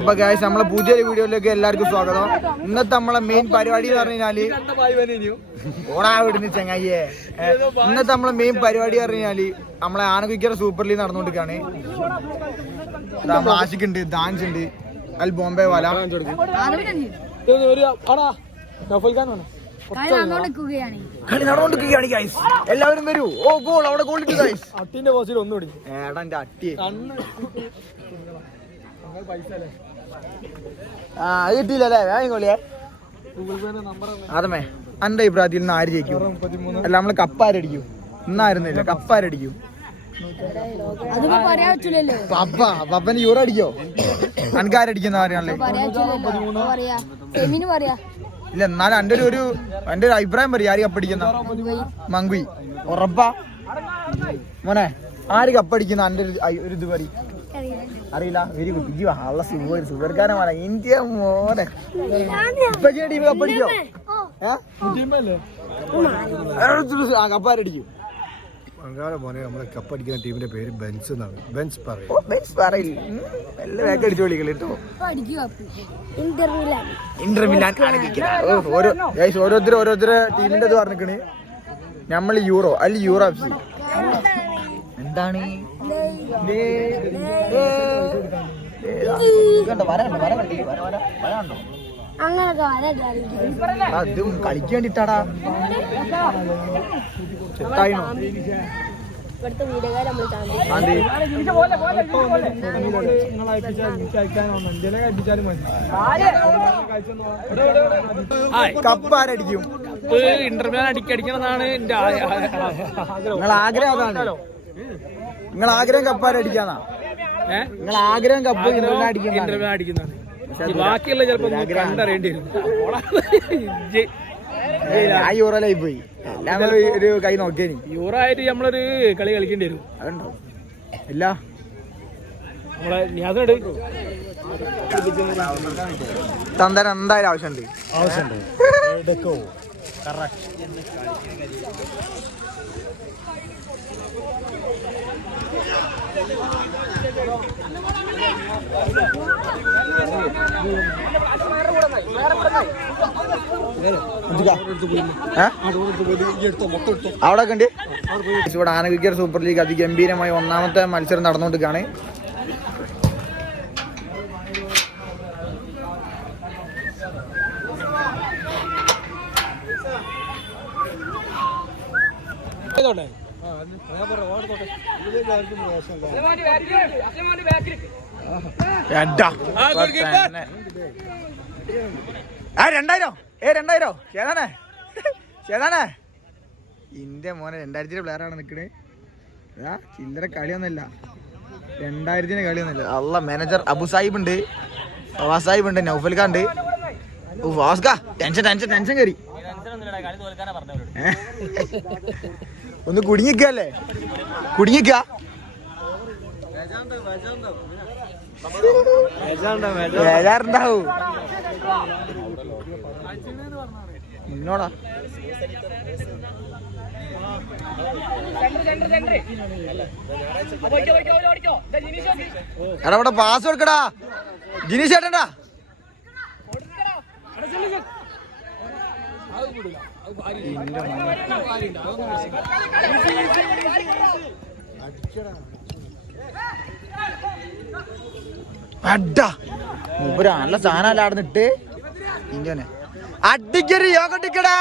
അപ്പൊ ഗൈസ് നമ്മളെ പുതിയൊരു വീഡിയോയിലേക്ക് എല്ലാവർക്കും സ്വാഗതം. ഇന്നത്തെ നമ്മളെ മെയിൻ പരിപാടി എന്ന് പറഞ്ഞാല് ഓടാ വിടുന്ന ചങ്ങായിയെ. ഇന്നത്തെ നമ്മളെ മെയിൻ പരിപാടി പറഞ്ഞാല് നമ്മളെ ആനക്കുയ്ക്കര സൂപ്പർ ലീഗ് നടന്നുകൊണ്ടിരിക്കാണ്. നമ്മളെ ആഷിക്കുണ്ട്, ഡാൻസ് ഉണ്ട്, അൽ ബോംബെ വാല കളി നടന്നുകൊണ്ടിരിക്കുകയാണ് ഗൈസ്. എല്ലാവരും വരൂ. ഓ ഗോൾ, അവിടെ ഗോൾ ഇട്ടു ഗൈസ്. അട്ടിന്റെ പോസ്റ്റിൽ ഒന്നുകൂടി ഏടാന്റെ അട്ടി അത് കിട്ടിയില്ലല്ലേ വേഗം കോളിയെ. അതമേ എന്റെ അഭിപ്രായത്തിൽ ഇന്ന് ആര് ജയിക്കും? അല്ല നമ്മള് കപ്പാരടിക്കും. ഇന്നായിരുന്നില്ല, കപ്പാരടിക്കും. പപ്പന് യൂറോ അടിക്കോ? അനക്കാരടിക്കുന്ന പറയാനല്ലേ? ഇല്ല, എന്നാലും എന്റെ ഒരു അഭിപ്രായം പറയും. ആര് കപ്പടിക്കുന്ന? മങ്കുയി ഉറപ്പാ മോനെ. ആര് കപ്പടിക്കുന്ന എന്റെ ഒരു ഇത് പറയും. അറിയില്ല. Very good. ഇജ്ജ് നല്ല സുഖർക്കാരമാണ് ഇന്ത്യ മോനെ. ഇപ്പൊ ടീം കപ്പടിക്കോ? കപ്പാരടിക്കും. മോനെ നമ്മളെ കപ്പടിക്കുന്ന ടീമിന്റെ പേര് ബെൻസ് എന്നാണ്. ബെൻസ് പറയില്ല. ഓരോരുത്തരെ ടീമിന്റെ ഇത് പറഞ്ഞിക്കണ്. നമ്മൾ യൂറോ അല്ല യൂറോ എഫ് സി. എന്താണ് അതും കളിക്ക് വേണ്ടിട്ടാടാ. കപ്പാരടിക്കും. ഇന്റർവ്യൂ അടിക്കണമെന്നാണ് എന്റെ നിങ്ങൾ ആഗ്രഹം. അതാണ് നിങ്ങൾ ആഗ്രഹം. കപ്പാരടിക്കാന്നാ നിങ്ങൾ ആഗ്രഹം. കപ്പ് ഇന്റർവ്യൂ അടിക്കുന്നതാണ്. ബാക്കിയുള്ള ചിലപ്പോ കണ്ടറിയേണ്ടി വരും. ആ യൂറോയിലായി പോയി. എല്ലാം ഒരു കൈ നോക്കിയേനി. യൂറോ ആയിട്ട് നമ്മളൊരു കളി കളിക്കേണ്ടി വരും. അതുണ്ടോ? ഇല്ല, നമ്മളെ ഞാനോട് തന്തരം എന്തായാലും ആവശ്യമുണ്ട്. അവിടെ കണ്ട് ഇവിടെ ആനക്കുയ്ക്കര സൂപ്പർ ലീഗ് അതിഗംഭീരമായി ഒന്നാമത്തെ മത്സരം നടന്നുകൊണ്ടിരിക്കുകയാണ്. ഇന്ത്യ മോനെ 2000 പ്ലെയറാണ് നിക്കണേ. ചില്ലറ കളിയൊന്നുമില്ല. 2000 കളിയൊന്നുമില്ല. അല്ല മാനേജർ അബു സാഹിബ് ഉണ്ട്, ഫവാസ് സാഹിബ് ഉണ്ട്, നൗഫൽ ഖാൻ ഉണ്ട്. ടെൻഷൻ കയറി. ഒന്ന് കുടുങ്ങിക്കല്ലേ? കുടുങ്ങിക്ക ബേജാറുണ്ടാവും. ഇന്നോടാ എടാ ഇവിടെ പാസ് കൊടുക്കടാ. ജിനീഷ് ചേട്ടണ്ടാ. നല്ല സാധനം ആടുന്നിട്ട് ഇന്ത്യനെ അടിക്കര് യോഗട്ടിക്കടാ.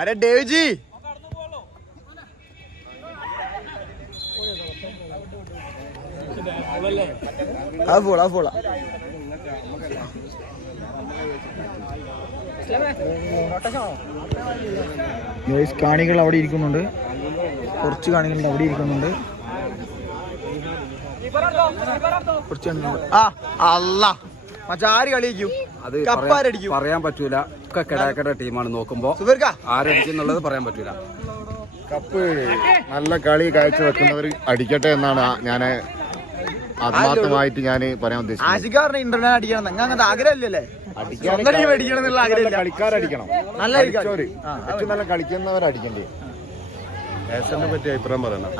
അരെ ഡേവിജി പോളാ. കാണികൾ അവിടെ ഇരിക്കുന്നുണ്ട്. കുറച്ച് കാണികളുണ്ട് അവിടെ ഇരിക്കുന്നുണ്ട്. മച്ചാര് കളിക്കും. അത് പറയാൻ പറ്റൂല. ഒക്കെ കിടാക്കട ടീമാണ്. നോക്കുമ്പോ ആരടിക്കുന്നുള്ളത് പറയാൻ പറ്റൂല. കപ്പ് നല്ല കളി കാഴ്ചവെക്കുന്നവർ അടിക്കട്ടെ എന്നാണ് ഞാൻ ആത്മാർത്ഥമായിട്ട് ഞാൻ പറയാൻ ഉദ്ദേശിച്ചത്. ആശിക്കാരനെ ഇന്റർനെറ്റ് അടിക്കണം അങ്ങനത്തെ ആഗ്രഹമില്ലല്ലേ? കളിക്കാരടിക്കണം. നല്ല കളിക്കുന്നവരടിക്കണ്ടേ? ഏസലിനെ പറ്റി അഭിപ്രായം പറയണം.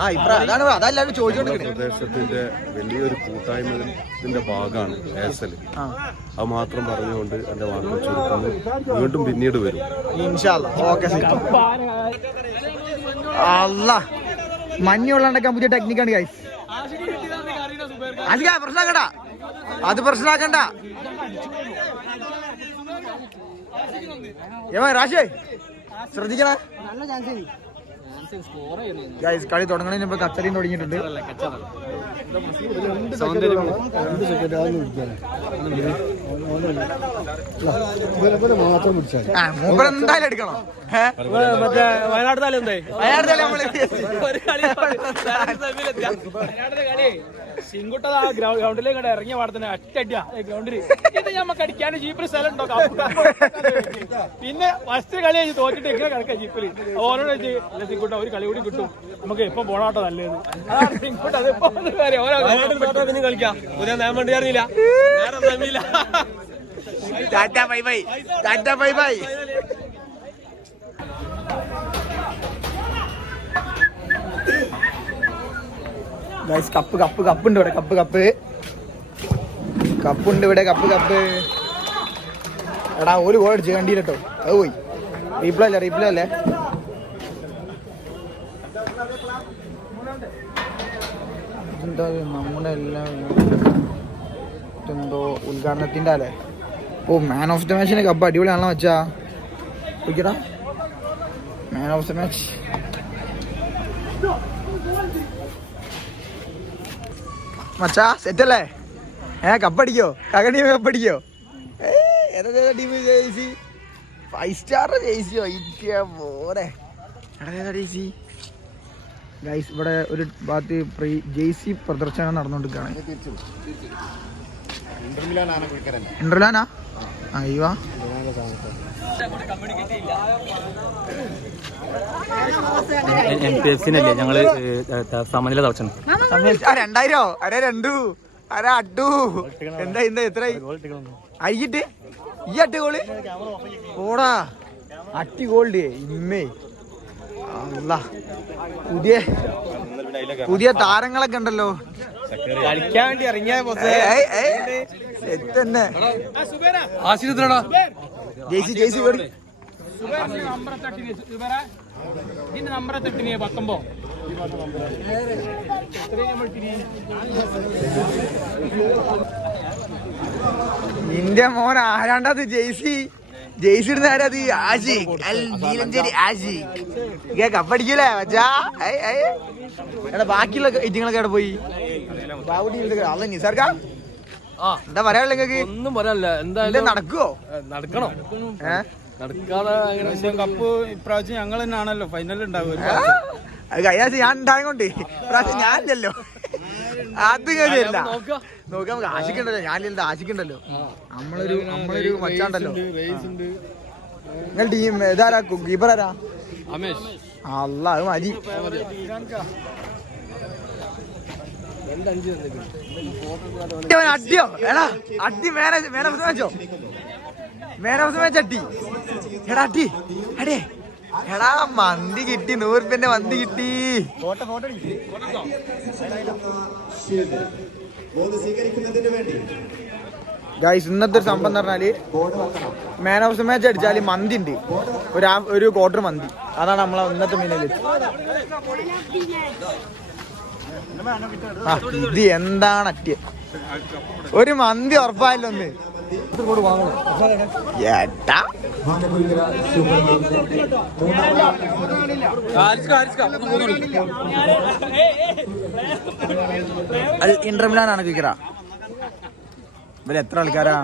അതെല്ലാവരും ചോദിച്ചോണ്ടിരിക്കുന്നത്. പ്രദേശത്തിന്റെ വലിയൊരു കൂട്ടായ്മയുടെ ഭാഗമാണ് ഏസൽ. അത് മാത്രം പറഞ്ഞുകൊണ്ട് എന്റെ വാർത്ത ചുരുക്കുന്നു. വീണ്ടും പിന്നീട് വരും. മഞ്ഞ വെള്ളണ്ടാക്കാൻ പുതിയ ടെക്നിക്കാണ് ഗൈസ്. പ്രശ്നമാക്കണ്ട, അത് പ്രശ്നമാക്കണ്ട. രാശേ ശ്രദ്ധിക്കണ ഗൈസ്. കളി തുടങ്ങണതിന് മുമ്പ് കച്ചറിയും തുടങ്ങിയിട്ടുണ്ട്. മൂപ്പർ എന്തായാലും എടുക്കണം. വയനാട് തല സിംഗുട്ട ഗ്രൗണ്ടിലേക്ക് ഇറങ്ങിയ പാടത്തിന് ഒറ്റടിയാ ഗ്രൗണ്ടിൽ. ഇത് ഞമ്മക്ക് അടിക്കാൻ ജീപ്പിൽ സ്ഥലം ഉണ്ടോ? പിന്നെ ഫസ്റ്റ് കളി തോറ്റിട്ട് എങ്ങനെ കിടക്കാം ജീപ്പിൽ. ഓരോട് വെച്ച് സിംഗുട്ട ഒരു കളി കൂടി കിട്ടും, നമുക്ക് എപ്പം പോണാട്ടോ നല്ലത്. അതാണ് സിംഗുട്ട. അതിപ്പോ പിന്നെ കളിക്കാം. പുതിയ നിയമം അറിയില്ല. Tata bye bye, tata bye bye. Guys cup cup കപ്പുണ്ട് ഇവിടെ. കപ്പുണ്ട് ഇവിടെ. കപ്പ് എടാ ഒരു ഗോൾ അടിച്ച് കണ്ടിട്ടോ. അത് പോയി. റീപ്ലേ അല്ലേ. എന്താ നമ്മുടെ എല്ലാം എന്തോ ഉദ്ഘാടനത്തിന്റെ അല്ലേ. ഓ മാൻ ഓഫ് ദ മാച്ചിന് കപ്പ് അടിപൊളിയാണല്ലോ മച്ചാ. കുടിക്കടാ മാൻ ഓഫ് ദ മാച്ച്. മച്ചാ സെറ്റല്ലേ? കപ്പടിക്കോ? ടീം കപ്പടിക്കോ? ഏതാ ടീം? Jersey 5 star ജേഴ്സിയോ? പോരെ ജേഴ്സി. ഗൈസ് ഇവിടെ ഒരു ഭാഗത്ത് ജേഴ്സി പ്രദർശനം നടന്നുകൊണ്ടിരിക്കുകയാണ്. ഇന്റർലാനാ? അയ്യോ ഞങ്ങള് സമനില തളച്ചു. 2000 അര 2 അര അട്ടു. എന്താ എത്ര അയ്യിട്ട് ഈ അട്ട് ഗോള് ഓടാ. അട്ടി ഗോൾഡ് ഇമ്മേ. അല്ല പുതിയ താരങ്ങളൊക്കെ ഉണ്ടല്ലോ കളിക്കാൻ വേണ്ടി ഇറങ്ങിയ തന്നെ. ജേസി നമ്പർ 19 നിന്റെ മോൻ ആരാണ്ടത്? ജേസി ഇടുന്ന ആരാത്? ആഷിഖ് അൽ നീലഞ്ചേരി. ആഷിഖ് കപ്പടിക്കൂലേ മച്ചാ? എടാ ബാക്കിയുള്ള ഇറ്റിങ്ങളൊക്കെ അവിടെ പോയി. അല്ല നിസാർക്കാ എന്താ പറയാനുള്ള നിങ്ങൾക്ക്? ഒന്നും പറയാനില്ല. എന്തായാലും നടക്കുവോ? നടക്കണം. നടക്കാതെ കപ്പ് ഇപ്രാവശ്യം ഞങ്ങൾ തന്നെയാണല്ലോ ഫൈനലിൽ ഉണ്ടാവുക. അത് കഴിഞ്ഞ ഞാൻ ഉണ്ടായതുകൊണ്ട് ഇപ്രാവശ്യം ഞാനില്ലല്ലോ. അത് കഴിയില്ല. നോക്കാം നമുക്ക് ആശിക്കണ്ടല്ലോ. ഞാനില്ല ആശിക്കണ്ടല്ലോ. നമ്മളൊരു മച്ചാണ്ടല്ലോ. നിങ്ങൾ ടീം ഇതാരാ? കീപ്പറാരാ? അല്ല അത് മതി. അടിയോ എടാ അടി. മേന വെച്ചോ. അട്ടി എടാ അട്ടി അടേ എടാ മന്തി കിട്ടി. 100 രൂപന്റെ മന്തി കിട്ടി. ഗൈസ് ഇന്നത്തെ ഒരു സംഭവം എന്ന് പറഞ്ഞാല് മാൻ ഓഫ് ദ മാച്ച് അടിച്ചാല് മന്തി ഉണ്ട്. ഒരു ക്വാർട്ടർ മന്തി. അതാണ് നമ്മളെ ഇന്നത്തെ മീനിൽ. ഇത് എന്താണ് അറ്റ്? ഒരു മന്തി ഉറപ്പായല്ലോ ഒന്ന്. ഏട്ടാ ഇന്റർ മിലാനാണ് കിക്കറ. ഇവര് എത്ര ആൾക്കാരാ?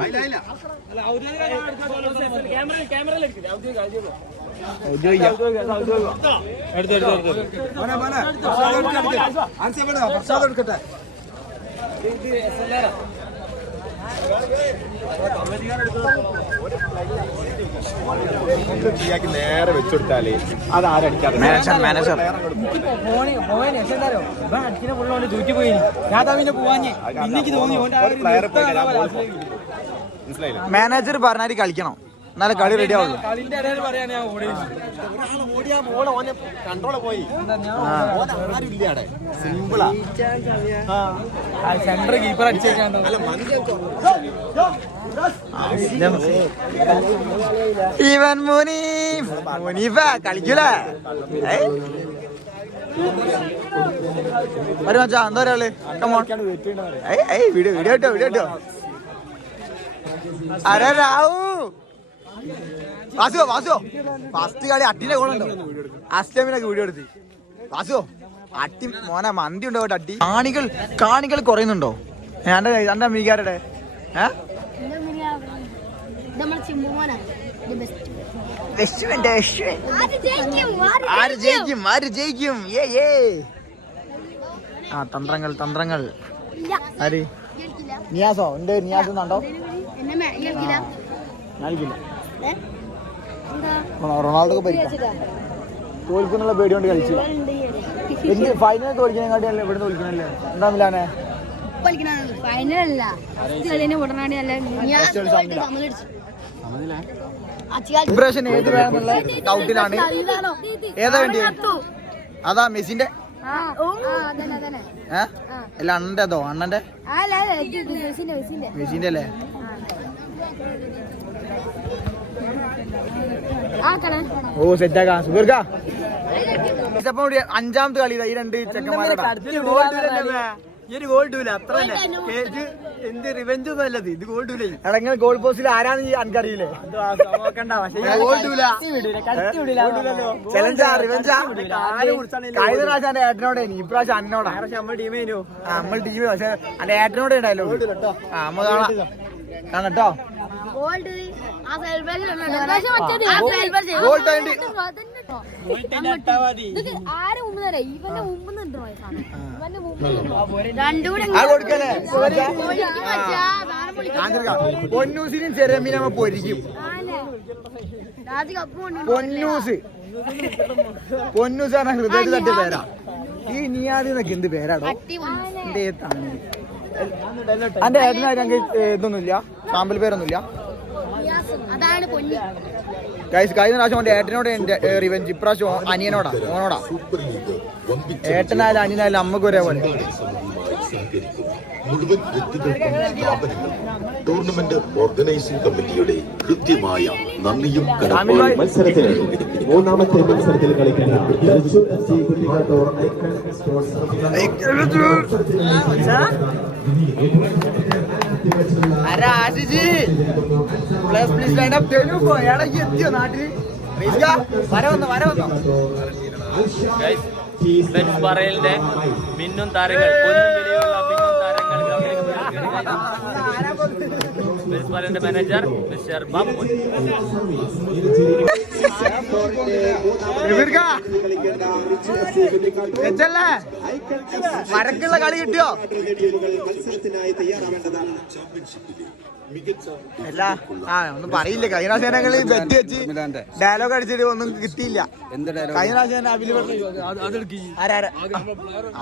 നേരെ വെച്ചെടുത്താല് അത് ആരടിക്കാതെ മാനേജർ മാനേജർ പറഞ്ഞാൽ കളിക്കണം. എന്നാലേ കളി റെഡി ആവുള്ളൂ. കളിന്റെ ഇടയിൽ പറയാൻ ഞാൻ ഓടി സെന്റർ കീപ്പർ അടിച്ചേക്കാണ്ട് ഇവൻ മുനീഫ കളിക്കൂലേ? ഒരു മച്ചാ എന്താ ഒരാള് വീഡിയോ വീഡിയോ ഇട്ടോ വീഡിയോ ഇട്ടോ. അരെ രാവു വാസുവോ വാസുവോ ഫസ്റ്റ് കളി അട്ടിന്റെ ഗോളുണ്ടോ? അസ്റ്റമിനൊക്കെ വീഡിയോ എടുത്ത് വാസുവോ അട്ടി മോനെ മന്തി ഉണ്ടോ അട്ടി? കാണികൾ കുറയുന്നുണ്ടോ എന്റെ അമ്മീക്കാരുടെ? ആ തന്ത്രങ്ങൾ തന്ത്രങ്ങൾ. ആര്? നിയാസോ? എന്റെ നിയാസ് എന്നാണ്ടോ? റൊണാൾഡോ തോൽക്കുന്നുള്ള പേടി കൊണ്ട് കളിച്ചില്ല. ഫൈനൽ തോൽക്കാനെക്കാട്ടിയല്ലേ ഇവിടെ തോൽക്കണല്ലേ? എന്താ മിലാനെ? ഇംപ്രഷൻ ഏത് വേണമെന്നുള്ള ഡൗട്ടിലാണ്. ഏതാ വേണ്ടി? അതാ മെസ്സിന്റെ അല്ല അണ്ണന്റെ അതോ? അണ്ണന്റെ മെസ്സിന്റെ അല്ലേ? ഓ സെറ്റാക്കാം സുബീർക്ക. അഞ്ചാമത്തെ കളി ഈ രണ്ട് ചെക്കന്മാരുടെ എന്ത് റിവെഞ്ച് ഒന്നും അല്ലത്. ഇത് ഗോൾ ഡൂല. എടങ്ങൾ ഗോൾ പോസ്റ്റിൽ ആരാന്ന് എനിക്കറിയില്ലേ? ചലഞ്ചാ റിവെഞ്ചാ. കഴിഞ്ഞ പ്രാവശ്യം എന്റെ ഏട്ടനോടെ ഈ പ്രാവശ്യം അന്നോടാ. നമ്മൾ ടീമേനു. നമ്മൾ ടീമേ. പക്ഷെ എന്റെ ഏട്ടനോടെ ഉണ്ടായല്ലോ. നമ്മ കാണട്ടോ. പൊന്നൂസിനും ചെറിയമ്മീനും നമ്മ പൊരിക്കും. പൊന്നൂസ് പറഞ്ഞ ഹൃദയത്തിൽ തട്ടിയ പേരാ. ഈ നിയാദി എന്നൊക്കെ എന്ത് പേരാടോ? എന്റെ ഏട്ടനായിട്ട് ഞങ്ങൾക്ക് ഇതൊന്നുമില്ല, സാമ്പിൾ പേരൊന്നുമില്ല. കഴിഞ്ഞ പ്രാവശ്യം എന്റെ ഏട്ടനോട് എന്റെ റിവെഞ്ച്. ഇപ്രാവശ്യം അനിയനോടാ, ഓനോടാ. ഏട്ടനായാലും അനിയനായാലും അമ്മക്ക് ഒരേപോലെ. മുഴുവൻ വ്യക്തികൾക്കും സ്ഥാപനങ്ങൾക്കും ടൂർണമെന്റ് ഓർഗനൈസിംഗ് കമ്മിറ്റിയുടെ കൃത്യമായ നന്ദിയും കടപ്പാടും. മത്സരത്തിൽ മൂന്നാമത്തെ മത്സരത്തിൽ കളിക്കുന്ന Thrissur FC Kuttikkattoor icon sports പറയലിന്റെ മിന്നും താരങ്ങൾ പറയലിന്റെ മാനേജർ മിസ്റ്റർ ബാബു. മരക്കുള്ള കളി കിട്ടിയോ? അല്ല ഒന്നും പറയില്ല. കഴിഞ്ഞ പ്രാവശ്യം ബെറ്റ് വെച്ച് ഡയലോഗ് അടിച്ചിട്ട് ഒന്നും കിട്ടിയില്ല. കഴിഞ്ഞ പ്രാവശ്യം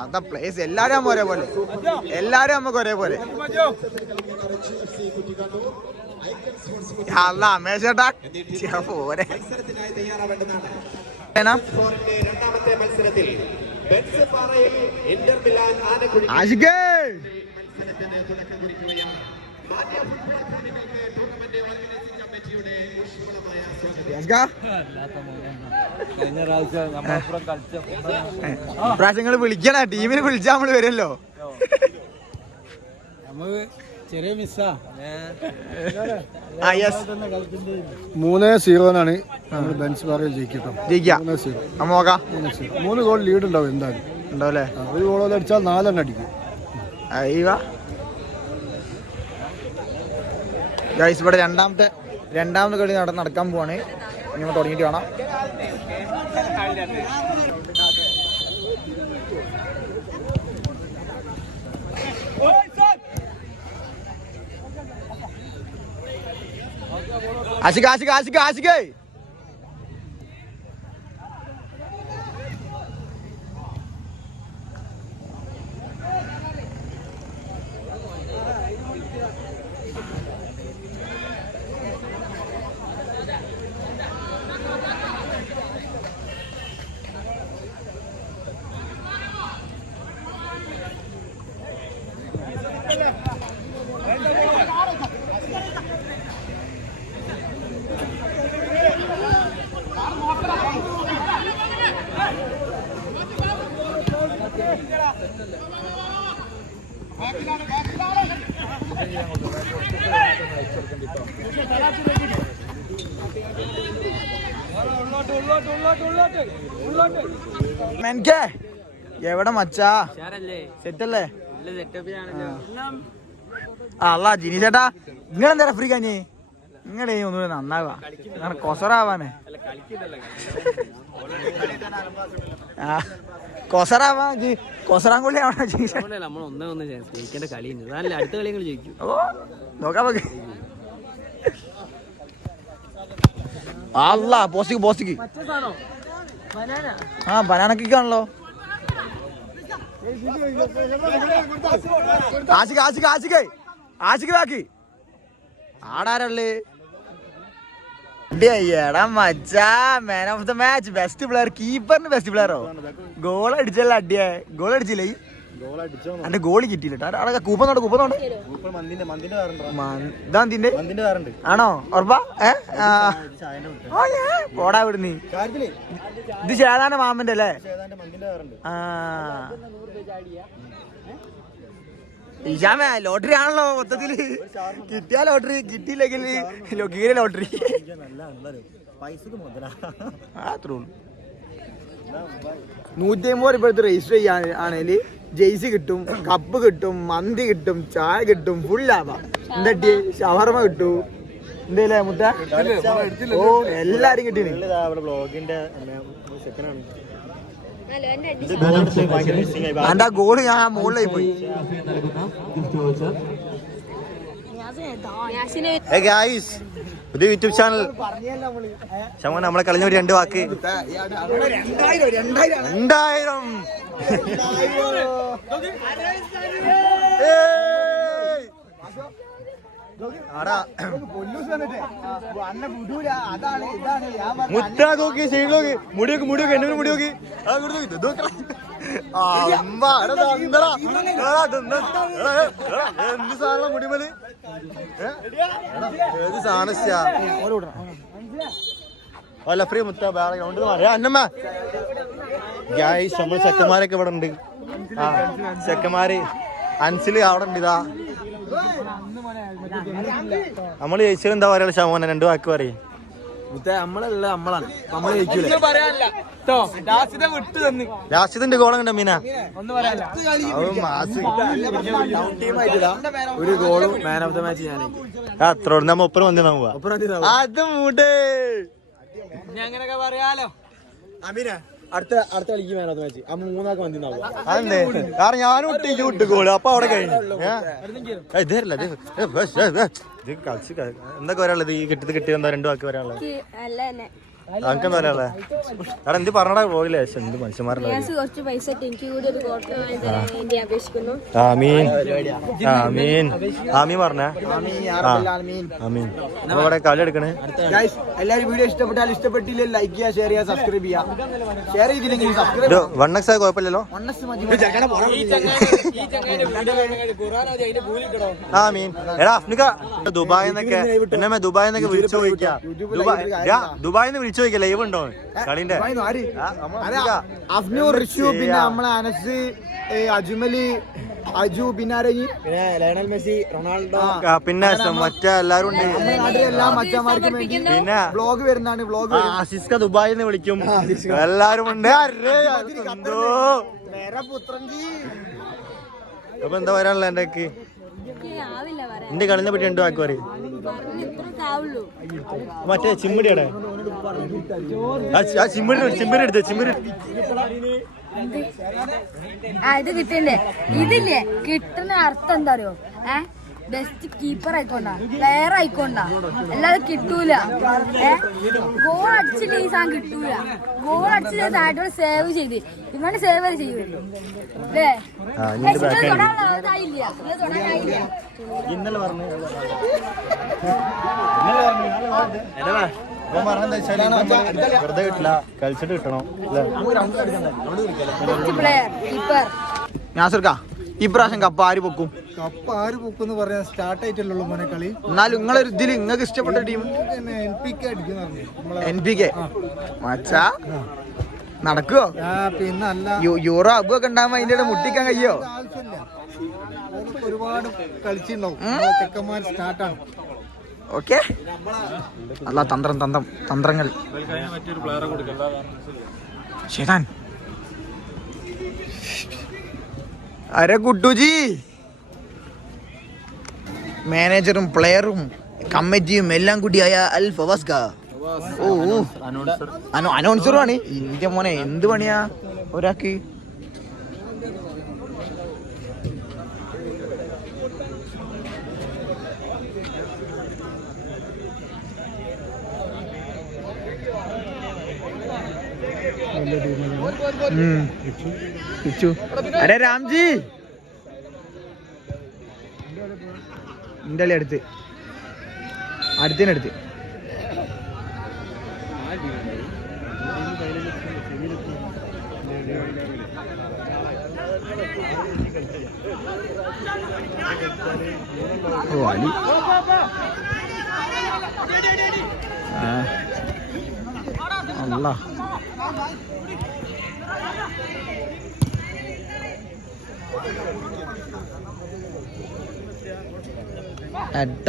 അതാ പ്ലേസ്. എല്ലാരും നമ്മ ഒരേപോലെ, എല്ലാരും നമുക്ക് ഒരേപോലെ. അമേശേട്ടാ പോരെ. ആശിക്കേ പ്രാവശ്യങ്ങള് വിളിക്കണ ടീമിന് വിളിച്ചാ നമ്മള് വരുമല്ലോ. ചെറിയ മിസ്സാ. 3-0 ബെൻസ് പാറയിൽ ജയിക്കട്ടോ. 3 ഗോൾ ലീഡ് ഉണ്ടാവും എന്തായാലും. ഉണ്ടാവല്ലേ? ഒരു ഗോൾ അടിച്ചാൽ 4 അടിക്കും. ഇവിടെ രണ്ടാമത്തെ കളി നടക്കാൻ പോവാണ്. ഇനി തുടങ്ങിയിട്ട് വേണം. ആശിക ആശിക ആശിക ആശികേ മെൻകേ എവിടെ മച്ചാ സെറ്റല്ലേ അല്ല ജിനി ചേട്ടാ നിങ്ങളെന്താ റഫറി കാഞ്ഞേ നിങ്ങളെ ഒന്നുകൂടെ നന്നാവാ അങ്ങനെ കൊസറാവാനേ കൊസറാവാ കൊസറാങ്കുള്ളി ആവണോ നമ്മൾ ഒന്നേ ജയിക്കേണ്ട കളിയുണ്ട് അടുത്ത കളികൾ ജയിക്കും. ഓ നോക്കാം നമുക്ക്. അല്ല പോസ്റ്റിക്ക് ആ ബനാന കിക്കാണല്ലോ. ആശിക്ക് ബാക്കി ആടാരല്ലേ എടാ മച്ചാ man of the match best player കീപ്പറിന് ബെസ്റ്റ് പ്ലെയറോ ഗോൾ അടിച്ചല്ല അടിയേ ഗോൾ അടിച്ചില്ലേ എന്റെ ഗോളി കിട്ടിയില്ല അവിടെ കൂപ്പന്നോണ്ട് ആണോ ഉറപ്പാ പോടാ വിടുന്നീ ഇത് ശേതാന്റെ മാമന്റെ അല്ലേ ഈശാമേ ലോട്ടറി ആണല്ലോ മൊത്തത്തില് കിട്ടിയ ലോട്ടറി കിട്ടിയില്ലെങ്കിൽ ലൊക്കീര ലോട്ടറി അത്രേ ഉള്ളൂ. 150 ഇപ്പോഴത്തെ രജിസ്റ്റർ ചെയ്യാനാണേല് ജെയ്സി കിട്ടും, കപ്പ് കിട്ടും, മന്തി കിട്ടും, ചായ കിട്ടും, ഫുൾ ലാഭാ. എന്താ ഷവർമ കിട്ടൂ എന്തല്ലേ മുട്ട ഓ എല്ലാരും കിട്ടീന്. എന്റെ ഗോള് ഞാൻ മുകളിലായി പോയി. പുതിയ യൂട്യൂബ് ചാനൽ നമ്മളെ കളഞ്ഞ ഒരു 2 വാക്ക് 2000 മുറ്റാ നോക്കി സൈഡ് നോക്കി മുടിയൊക്കെ എന്നെ മുടിയോക്കി എന്ത് സാധനം മുടിമല് ഏത് സാധന അല്ല ഫ്രീ മുത്ത വേറെ ഗ്രൗണ്ടിൽ പറയാ അന്നമ്മ ഗായ്സ് നമ്മൾ ചെക്കന്മാരൊക്കെ ഇവിടെ ഉണ്ട്. ആ ചെക്കന്മാര് അൻസില് അവിടെ ഉണ്ട്. ഇതാ നമ്മള് ജയിച്ചത് എന്താ പറയാ ശമോനെ 2 വാക്ക് പറയും. ലാസ്റ്റിന്റെ ഗോളം കണ്ട മീന ഒരു ഗോളും മാൻ ഓഫ് ദ മാച്ച് ഞാൻ അത്ര നമ്മ ഒപ്പരം വന്നിനാവുക അത് മൂട്ടേ അങ്ങനെയൊക്കെ പറയാലോ. അമീന അടുത്ത കളിക്ക് മാൻ ഓഫ് ദ മാച്ച് ആ 3 ആൾക്ക് വന്നിനാവുക. അതെ കാരണം ഞാനും ഇട്ട് ഗോള് അപ്പൊ അവിടെ കഴിഞ്ഞു. കളിച്ച് എന്തൊക്കെ വരാനുള്ളത് ഈ കിട്ടിയത് എന്താ 2 വാക്ക് വരാനുള്ളത് അനക്കെന്താ പറയാനുള്ളത്? അവിടെ എന്ത് പറഞ്ഞാ പോയില്ലേ എന്ത് മനുഷ്യന്മാരുടെ ആമീൻ പറഞ്ഞ ആമീൻ ഇവിടെ കളി എടുക്കണേ. എല്ലാവരും വീഡിയോ ഇഷ്ടപ്പെട്ടാൽ ഇഷ്ടപ്പെട്ടില്ലേ ലൈക്ക് ചെയ്യുക, ഷെയർ ചെയ്യുക, സബ്സ്ക്രൈബ് ചെയ്യുക. ഷെയർ ചെയ്തില്ലെങ്കിൽ സബ്സ്ക്രൈബ് 1x ആയ കുഴപ്പമില്ലല്ലോ. ആമീൻ എടാ അഫ്നിക ദുബായിന്നൊക്കെ പിന്നെ ദുബായിന്നൊക്കെ വിളിച്ചു ചോദിക്കാം. ദുബായിന്ന് വിളിച്ചു ചോദിക്കാം ലൈവ് ഉണ്ടോ കളിന്റെ. അഫ്നൂർ ഋഷു പിന്നെ നമ്മളെ അനസ് അജ്മലി അജു പിന്നെ ലയണൽ മെസ്സി റൊണാൾഡോ പിന്നെ മറ്റേ എല്ലാരും ഉണ്ട്. എല്ലാ മച്ചന്മാർക്കും വേണ്ടി പിന്നെ വ്ലോഗ് വരുന്നതാണ്. വ്ലോഗ് ആസിസ്ക ദുബായിന്ന് വിളിക്കും. എല്ലാരും ഉണ്ട്. അപ്പൊ എന്താ പറയാനുള്ള എന്റെ കളിനെ പറ്റി 2 വാക്ക് പറയും. മറ്റേ ചിമ്മിടിയുടെ ചിമ്മിടി എടുത്ത് ഇത് കിട്ടണ്ടേ? ഇതില്ലേ കിട്ടുന്ന അർത്ഥം എന്താ അറിയോ? ബെസ്റ്റ് കീപ്പർ ആയിക്കോണ്ടാ, പ്ലെയർ ആയിക്കോണ്ടാ, അല്ലാതെ കിട്ടൂല. ഗോൾ അടിച്ചില്ല ഈ സാധനം കിട്ടൂല. ഗോൾ അടിച്ചില്ല സാധനം സേവ് ചെയ്ത് ഇവന് സേവ് വരെ ചെയ്യൂല്ലോ അല്ലേ? തൊടാനായില്ല ഇന്നലെ പറഞ്ഞു വെറുതെ കിട്ടില്ല, കളിച്ചിട്ട് കിട്ടണം. പ്ലെയർ കീപ്പർ നാസർക്കാ ഇപ്രാവശ്യം കപ്പ് ആര് പൊക്കും? കപ്പ് ആര് പൊക്കെന്ന് പറയാൻ സ്റ്റാർട്ട് ആയിട്ടല്ലോ മോനെ കളി. എന്നാലും നിങ്ങളൊരു ഇതിൽ നിങ്ങൾക്ക് ഇഷ്ടപ്പെട്ട ടീം NPK അടിക്കുന്ന NPK മച്ചാ നടക്കുവോ? പിന്നെ അല്ല യൂറോ അബു ഒക്കെ ഉണ്ടാകുമ്പോ അതിന്റെ ഇടയിൽ മുട്ടിക്കാൻ കഴിയോ? ആവശ്യമില്ല, ഒരുപാട് കളിച്ചിട്ടുണ്ടാവും ചെക്കന്മാർ സ്റ്റാർട്ടാണ്. ഓക്കെ അല്ല തന്ത്രങ്ങൾ ശേതാൻ അരെ കുട്ടുജി മാനേജറും പ്ലെയറും കമ്മിറ്റിയും എല്ലാം കൂടിയായ അൽ ഫവാസ്ക. ഓ അനൗൺസറും ആണ് ഇന്ത്യ മോനെ. എന്ത് പണിയാ ഒരാൾക്ക്? അരെ രാംജി എന്റെ അടുത്തടുത്ത് ഓ അലി അല്ലാ അഡ്ഡ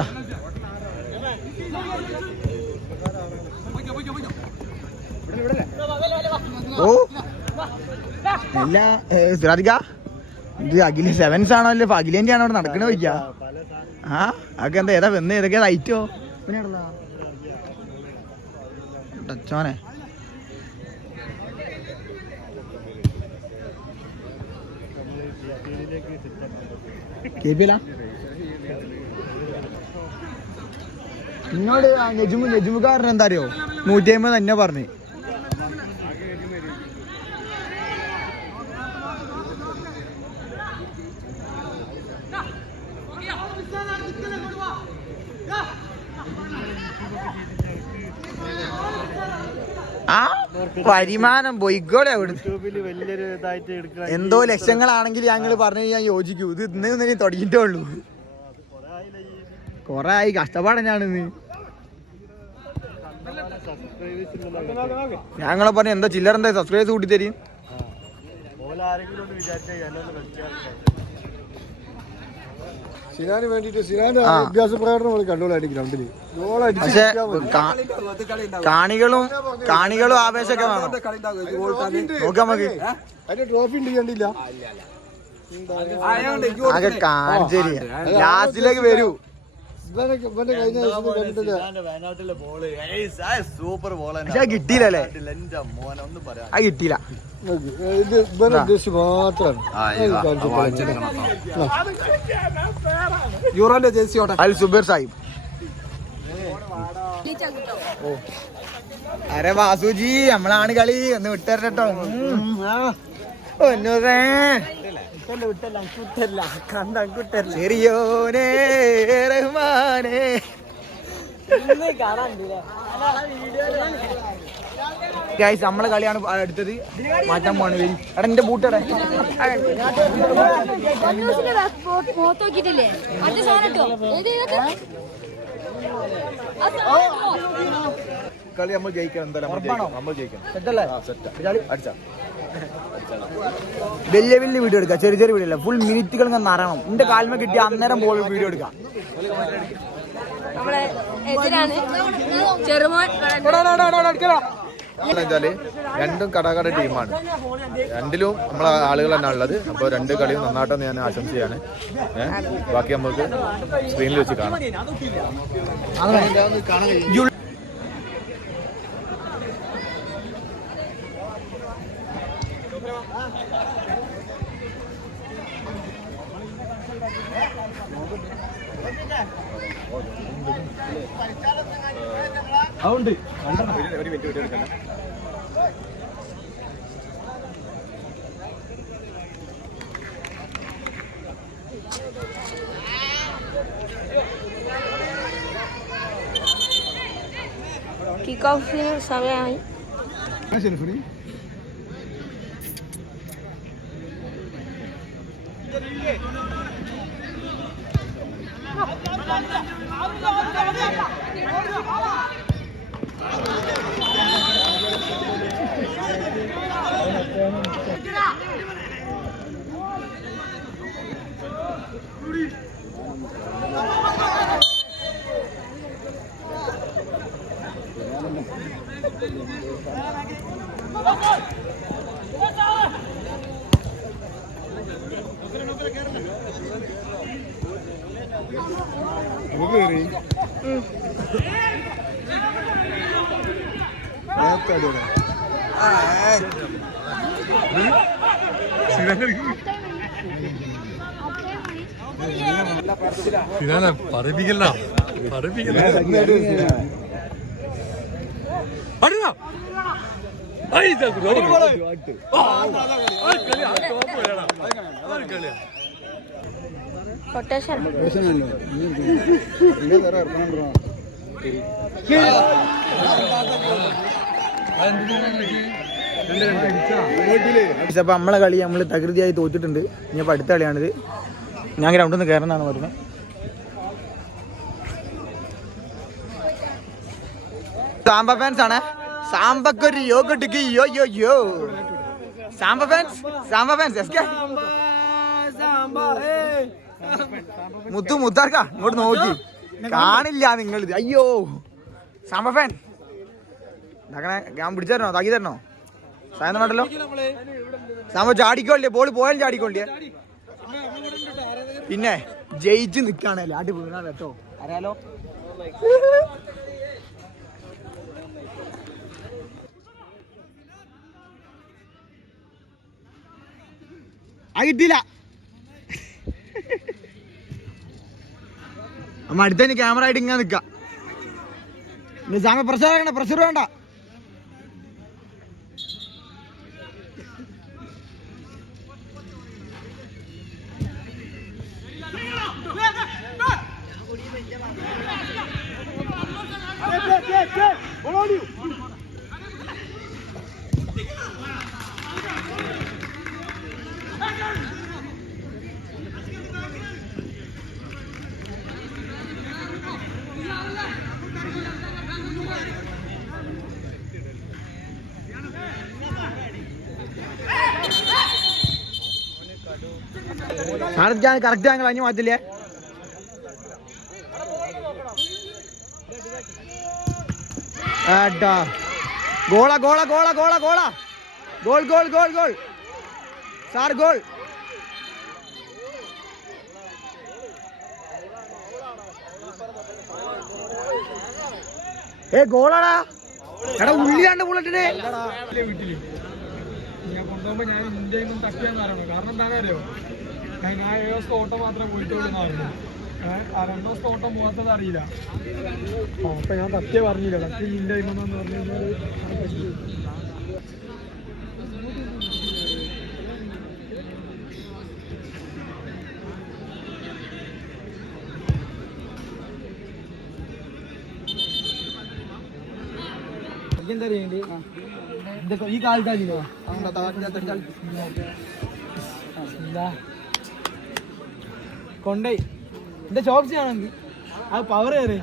ഓ അല്ല സിറാദിക്ക ഇത് അഖില സെവൻസ് ആണോ അല്ലേ അഖിലേന്റെ ആണോ അവിടെ നടക്കണ ചോദിക്കാ? ആ അതൊക്കെ എന്താ ഏതാ വന്ന് ഏതൊക്കെയാ റൈറ്റോ ടച്ചോനെ നിന്നോട് നെജുമുകാരൻ എന്താ അറിയോ 150 തന്നെ പറഞ്ഞു. ആ വരുമാനം പോയിക്കോടെ എന്തോ ലക്ഷങ്ങളാണെങ്കിൽ ഞങ്ങൾ പറഞ്ഞു ഞാൻ യോജിക്കൂ. ഇത് ഇന്ന് തുടങ്ങിയിട്ടേ ഉള്ളൂ. കൊറേ ആയി കഷ്ടപ്പാടെന്നാണ് ഇന്ന്. ഞങ്ങളെ പറഞ്ഞു എന്താ ചില്ലറ എന്താ സബ്സ്ക്രൈബ് കൂട്ടി തരും. സിനാന് വേണ്ടിട്ട് സിനാന്റെ അഭ്യാസ പ്രകടനം കണ്ടോളായിരിക്കും ഗ്രൗണ്ടില്. പക്ഷെ കാണികളും ആവേശമൊക്കെ വേണം. നോക്കാം നമുക്ക് അതിന്റെ ട്രോഫി ഉണ്ട് കണ്ടില്ല. ആകെ കാണിച്ചേരി ലാസ്റ്റിലേക്ക് വരൂ. പക്ഷെ കിട്ടിയില്ലല്ലേ? അത് കിട്ടിയില്ല. യൂറോന്റെ ജേഴ്സി അൽ സുബൈർ സാഹിബ്. ഓ അരെ വാസുജി നമ്മളാണ് കളി. ഒന്ന് വിട്ടേരട്ടോ. ചെറിയോനെ റഹ്മാനെ ഗൈസ് നമ്മളെ കളിയാണ് അടുത്തത്. മാറ്റാൻ പോണ വരി. എടാ എന്റെ ബൂട്ടടെ കളി നമ്മൾ ജയിക്കണം. എന്തായാലും നമ്മൾ ജയിക്കണം. വലിയ വലിയ വീഡിയോ എടുക്കാം, ചെറിയ ചെറിയ വീഡിയോ അല്ല. ഫുൾ മിനിറ്റുകൾ ഇങ്ങനെ നിറയണം. എന്റെ കാൽമ കിട്ടിയ അന്നേരം പോലെ വീഡിയോ എടുക്കാം. വെച്ചാല് രണ്ടും കടകട ടീമാണ്. രണ്ടിലും നമ്മളെ ആളുകൾ തന്നെ ഉള്ളത്. അപ്പോൾ രണ്ട് കളിയും നന്നായിട്ടെന്ന് ഞാൻ ആശംസയാണ്. ബാക്കി നമുക്ക് സ്ക്രീനിൽ വെച്ച് കാണാം. അതുകൊണ്ട് ഒരു മിനിറ്റ് എടുക്കണ്ട. കിക്ക് ഓഫിന് സമയമായി. കൊട്ടേഷൻ അപ്പൊ നമ്മളെ കളി നമ്മൾ തകൃതിയായി തോറ്റിട്ടുണ്ട്. ഇനിയിപ്പോൾ അടുത്ത കളിയാണിത്. ഞാൻ ഗ്രൗണ്ടിൽ നിന്ന് കയറുന്നതാണ് പറയുന്നത്. സാമ്പ ഫാൻസ് ആണ്. സാമ്പക്കൊരു യോഗട്ടിക്ക് യോ യോ യോ. സാമ്പ ഫാൻസ് എസ് കെ മുത്താർക്കാ ഇങ്ങോട്ട് നോക്കി കാണില്ല നിങ്ങൾ. അയ്യോ സാമ്പ ഫാൻ ഞാൻ പിടിച്ചു തരണോ? താക്കി തരണോ? സാധനം വേണ്ടല്ലോ. സാമ്പ ചാടിക്കോളില്ലേ? ബോൾ പോയാലും ചാടിക്കോളില്ലേ? പിന്നെ ജയിച്ച് നിൽക്കുകയാണല്ലേ അടി വീണാ കേട്ടോ. അറിയാലോ കിട്ടിയില്ല. അമ്മ അടുത്തതിന് ക്യാമറ ആയിട്ട് ഇങ്ങനെ നിൽക്കാം. സാമ പ്രഷർ വേണ്ട. കറക്റ്റ് ആങ്ങൾ അഞ്ഞു മാറ്റില്ലേ? ഗോള ഗോള ഗോള ഗോള ഗോള goal goal goal goal sir goal. ഗോളാടാ. എടാ ഉള്ളിയാണ്ട് ബുള്ളറ്റിന് വീട്ടില് ഞാൻ കൊണ്ടുപോകുമ്പോ ഞാൻ ഇന്ത്യയിൽ നിന്നും തട്ടിയെന്ന് പറയുന്നത്. കാരണം എന്താണെന്ന് അറിയോ? ഞാൻ 7 ദിവസത്തെ ഓട്ടം മാത്രമേ പോയിട്ടുള്ളൂ. ആ 2 ദിവസത്തെ ഓട്ടം പോകാത്തത് അറിയില്ല. അപ്പൊ ഞാൻ തട്ടിയ പറഞ്ഞില്ല. തട്ടി ഇന്ത്യയിൽ നിന്നെന്ന് പറഞ്ഞു കഴിഞ്ഞാൽ എന്താ അറിയണ്ടേ? ഈ കാലത്താണോ കൊണ്ടേ എന്റെ ചോക്സി ആണെങ്കിൽ അത് പവർ കയറി.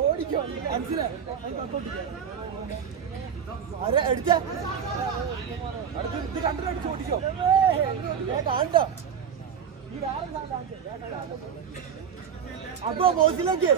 ഓടിക്കോ മനസ്സിലായി. അപ്പൊ ബോസിലേക്ക്